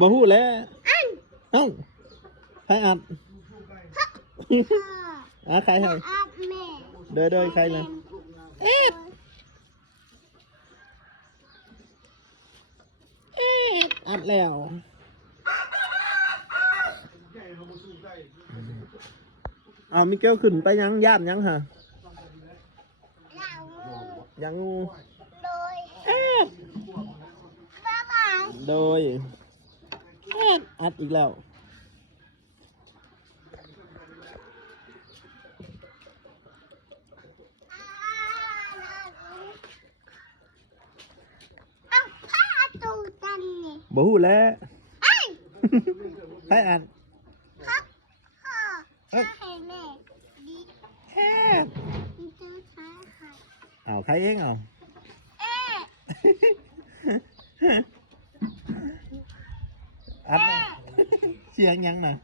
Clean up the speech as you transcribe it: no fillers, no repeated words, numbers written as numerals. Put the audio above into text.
บ่ฮู้แล้วเอ้าใครอัดใครให้เด้อใครนะเอ๊ะอัดแล้วมิเกลขึ้นไปยังย่านยังฮะยังโดยอัดอีกแล้วบ่ฮู้แล้วใครอ่านใครเองอัดเสียงยังน่ะ